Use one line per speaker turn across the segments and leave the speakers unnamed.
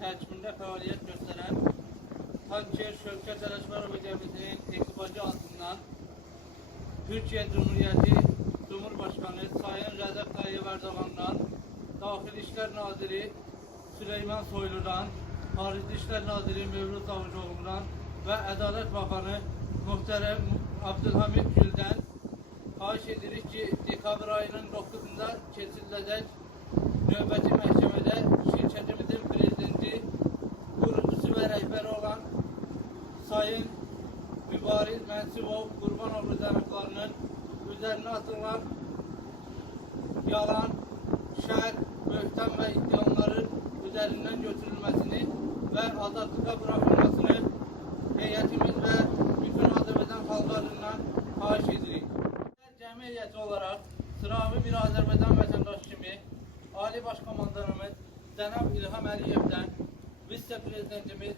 tercümünde faaliyet gösteren Hançer Şövket Çalışmaları Hocamızın ekibacı altından Türkiye Cumhuriyeti Cumhurbaşkanı Sayın Recep Tayyip Erdoğan'dan Dahil İşler Naziri Süleyman Soylu'dan Harici İşler Naziri Mevlüt Avucuoğlu'ndan ve Adalet Bakanı Muhterem Abdülhamit Gül'den Xahiş edirik ki dekabr ayının 9'unda kesilecek növbəti məhkəmədə Sayın Mübariz Mənsubov Qurbanoglu cənablarının üzerine atılan yalan, şer, böhtan ve iddiaların üzerinden götürülmesini ve azatlığa bırakılmasını heyetimiz ve bütün Azerbaycan halklarından xahiş edirik. Cemiyet olarak sıravi bir Azerbaycan vatandaşı kimi Ali Başkomandanımız Cenab İlham Əliyevdən, Vice Prezidentimiz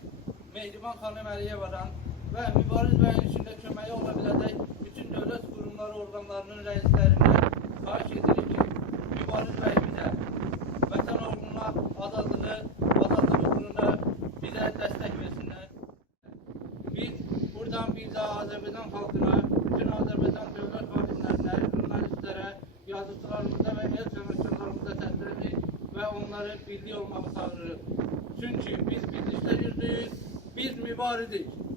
Mehriban Xanım Əliyevadan ve Mübariz Bey'in içinde köməyi ola biləcək bütün dövlət qurumları orqanlarının rəislərindən xahiş edirik ki, Mübariz Bey'imizə, vətən uğruna, azadlığı, azadlığı uğruna bizə dəstək versinlər. Biz buradan bir daha Azerbaycan halkına, bütün Azerbaycan devlet hakimlerine, jurnalistlere, yazıcılarımıza ve el sanatçılarımıza seslenir ve onları birliği olmalı çağırırız. Çünkü biz birlikte yüzlüyüz, biz mübariziz.